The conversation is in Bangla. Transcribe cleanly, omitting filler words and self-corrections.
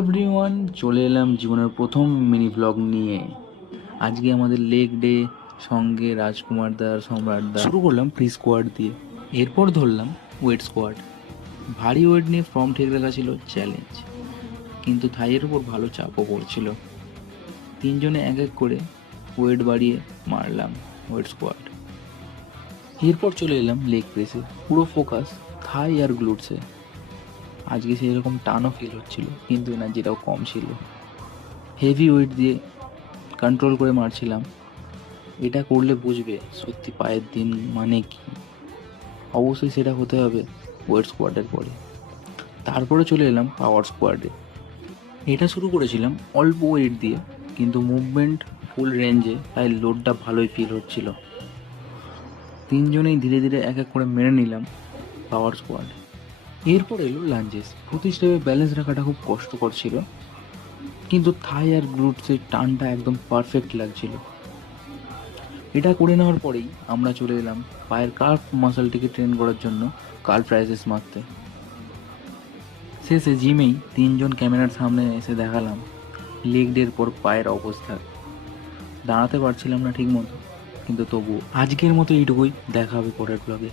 এভরিওয়ান, চলে এলাম জীবনের প্রথম মিনি ব্লগ নিয়ে। আজকে আমাদের লেগ ডে, সঙ্গে রাজকুমার দা, সম্রাট দা। শুরু করলাম প্রি স্কোয়াড দিয়ে, এরপর ধরলাম ওয়েট স্কোয়াড। ভারী ওয়েট নিয়ে ফর্ম ঠিক রাখা ছিল চ্যালেঞ্জ, কিন্তু থাইয়ের উপর ভালো চাপও পড়ছিল। তিনজনে এক এক করে ওয়েট বাড়িয়ে মারলাম ওয়েট স্কোয়াড। এরপর চলে এলাম লেগ প্রেসে, পুরো ফোকাস থাই আর গ্লুটসে। আজকে সেই রকম টানও ফিল হচ্ছিল, কিন্তু এনার্জিটাও কম ছিল। হেভি ওয়েট দিয়ে কন্ট্রোল করে মারছিলাম। এটা করলে বুঝবে সত্যি পায়ের দিন মানে কি। অবশ্যই সেটা হতে হবে ওয়েট স্কোয়াডের পরে। তারপরে চলে এলাম পাওয়ার স্কোয়াডে। এটা শুরু করেছিলাম অল্প ওয়েট দিয়ে, কিন্তু মুভমেন্ট ফুল রেঞ্জে, তাই লোডটা ভালোই ফিল হচ্ছিল। তিনজনেই ধীরে ধীরে এক এক করে মেনে নিলাম পাওয়ার স্কোয়াড। এরপর এলো লাঞ্জেস। প্রতি স্টেপে ব্যালেন্স রাখাটা খুব কষ্টকর ছিল, কিন্তু থাই আর গ্লুটসের টানটা একদম পারফেক্ট লাগছিল। এটা করে নেওয়ার পরেই আমরা চলে এলাম পায়ের কার্ভ মাসলটিকে ট্রেন করার জন্য কার্ভ রাইজেস মারতে। শেষে জিমেই তিনজন ক্যামেরার সামনে এসে দেখালাম লেগ ডের পর পায়ের অবস্থা। দাঁড়াতে পারছিলাম না ঠিক মতো, কিন্তু তবুও। আজকের মতো এইটুকুই, দেখা হবে পরের ব্লগে।